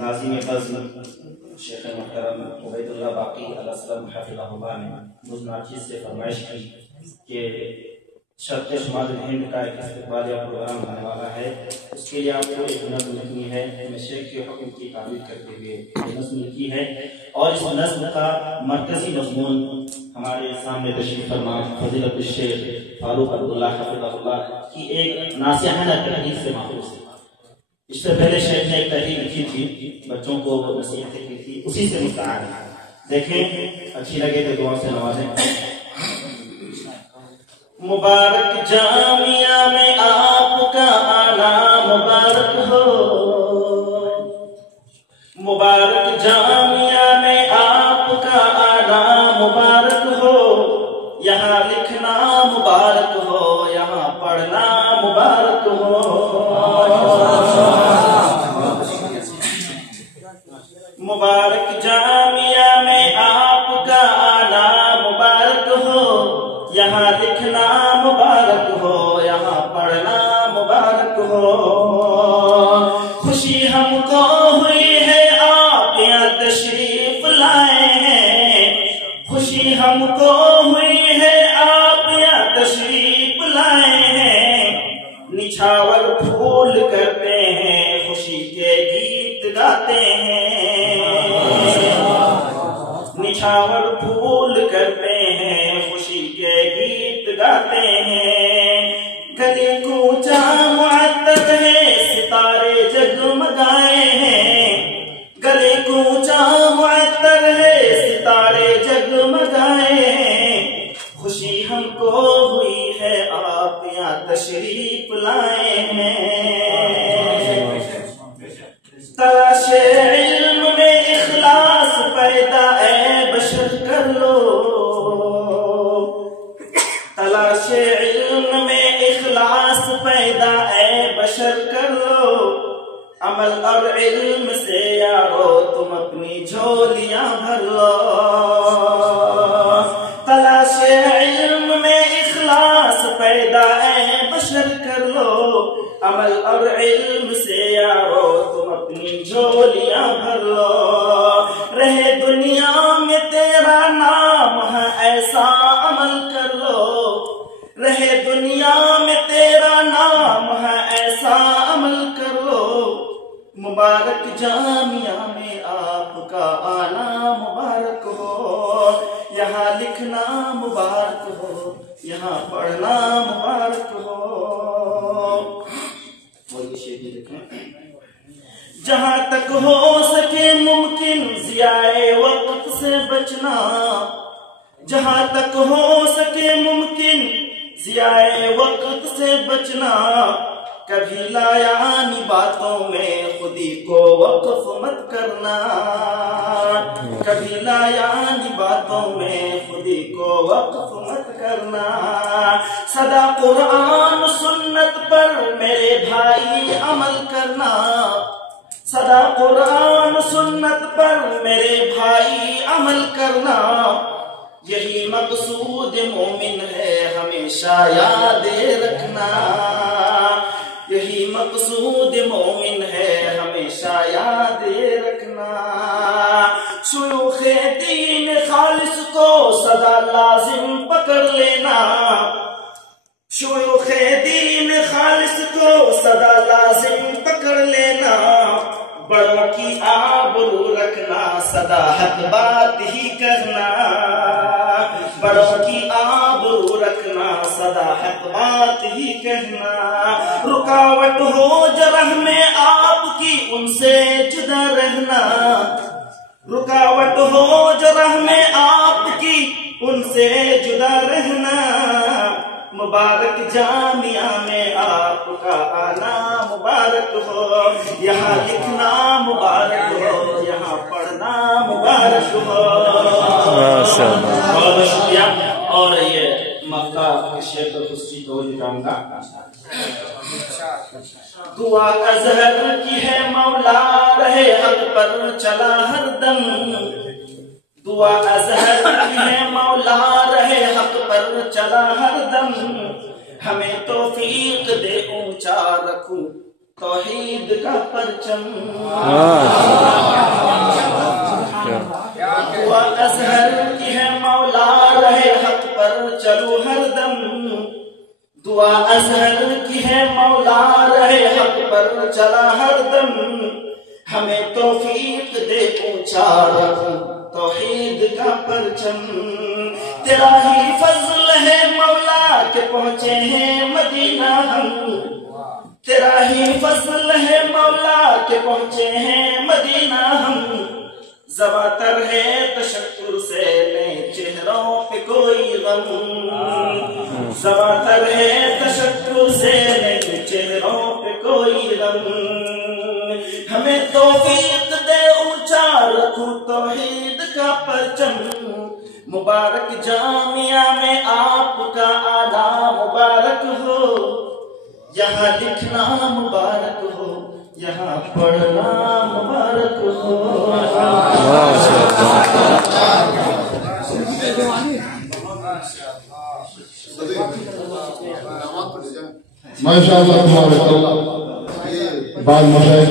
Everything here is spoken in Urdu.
ناظم بزم شیخ محترم عبید اللہ باقی علیہ السلام حفظہ اللہ نے مجھ ناچیز سے فرمائش کی کہ شرق شمال ہند کا ایک استقبالیہ پروگرام ہونے والا ہے، اس کے لیے آپ کو ایک نظم لکھنی ہے۔ میں شیخ کے حکم کی تعبیر کرتے ہوئے یہ نظم لکھی ہے، اور اس نظم کا مرکزی مضمون ہمارے سامنے تشریف فرما فضیلت الشیخ فاروق عبداللہ حفظہ اللہ کی ایک ناصحانہ تحریر سے ماخوذ ہے۔ اس سے پہلے شیخ نے ایک تحریر لکھی تھی، بچوں کو نصیحتیں کی تھی، اسی سے مستعار ہے۔ دیکھیں، اچھی لگے تو دعا سے نوازیں۔ مبارک جامعہ میں آپ کا آنا مبارک ہو، مبارک جامعہ میں آپ کا آنا مبارک ہو، یہاں لکھنا مبارک ہو، یہاں پڑھنا مبارک ہو۔ مبارک جامعہ میں آپ کا آنا مبارک ہو، یہاں لکھنا مبارک ہو، یہاں پڑھنا مبارک ہو۔ خوشی ہم کو ہوئی ہے آپ یہاں تشریف لائے ہیں، خوشی ہم کو ہوئی ہے آپ یہاں تشریف لائے ہیں، نچھاور پھول کرتے ہیں، خوشی کے گیت گاتے ہیں، نچھاور پھول کرتے ہیں، خوشی کے گیت گاتے ہیں۔ گلے کوچا معطر ہے، ستارے جگمگائے ہیں، گلے کوچا معطر ہے، ستارے جگمگائے ہیں، خوشی ہم کو ہوئی ہے آپ یہاں تشریف لائے ہیں۔ تلاش علم میں اخلاص پیدا اے بشر کر لو، تلاش علم میں اخلاص پیدا اے بشر کر لو، عمل اور علم سے یارو تم اپنی جھولیاں بھر لو۔ تلاش علم میں اخلاص پیدا اے بشر کر لو، عمل اور علم سے یارو تم اپنی جھولیاں بھر لو۔ رہے دنیا میں تیرا نام ہے ایسا عمل کر لو، رہے دنیا میں تیرا نام ہے ایسا عمل کر لو۔ مبارک جامعہ میں آپ کا آنا مبارک ہو، یہاں لکھنا مبارک ہو، یہاں پڑھنا مبارک ہو۔ جہاں تک ہو سکے ممکن ضیاء وقت سے بچنا، جہاں تک ہو سکے ممکن ضیاء وقت سے بچنا، کبھی لایانی باتوں میں خودی کو وقف مت کرنا، کبھی لایانی باتوں میں خودی کو وقف مت کرنا۔ سدا قرآن سنت پر میرے بھائی عمل کرنا، سدا قرآن سنت پر میرے بھائی عمل کرنا، یہی مقصود مومن ہے ہمیشہ یاد رکھنا، یہی مقصود مومن ہے ہمیشہ یاد رکھنا۔ شیوخ دین خالص کو سدا لازم پکڑ لینا، شیوخ دین خالص کو سدا لازم پکڑ لینا، بڑوں کی آبرو رکھنا، سدا حق بات ہی کہنا، بڑوں کی آبرو رکھنا، سدا حق بات ہی کہنا۔ رکاوٹ ہو جرح میں آپ کی ان سے جدا رہنا، رکاوٹ ہو جرح میں آپ کی ان سے جدا رہنا، مبارک جامعہ میں آپ کا آنا مبارک ہو، یہاں لکھنا مبارک ہو، یہاں پڑھنا مبارک ہو۔ بہت شکریہ۔ اور یہ مکہ کے شیخ خصوصی کو جاؤں گا۔ دعا ازہر کی ہے مولا رہے حق پر چلا ہر دم، دعا ازہر کی ہے مولا رہے حق پر چلا ہر دم، ہمیں توفیق دے اونچا رکھوں توحید کا پرچم، دعا ازہر کی ہے مولا رہے حق پر چلو ہر دم، دعا ازہر کی ہے مولا رہے حق پر چلا ہر دم، ہمیں توفیق دے اونچا رکھ توحید کا پرچم، تیرا ہی فضل ہے مولا کہ پہنچے ہیں مدینہ ہم، تیرا ہی فضل ہے مولا کہ پہنچے ہیں مدینہ ہم، زواتر ہے تشکر سے نئے چہروں پہ کوئی غم، زواتر ہے تشکر سے نئے چہروں پہ کوئی غم، ہمیں توفیق دے اونچا رکھوں توحید کا پرچم، مبارک جامعہ میں آپ کا آنا مبارک ہو، یہاں لکھنا مبارک ہو، یہاں پڑھنا مبارک ہو۔ ماشاء اللہ تبارک اللہ، بعض مشاہد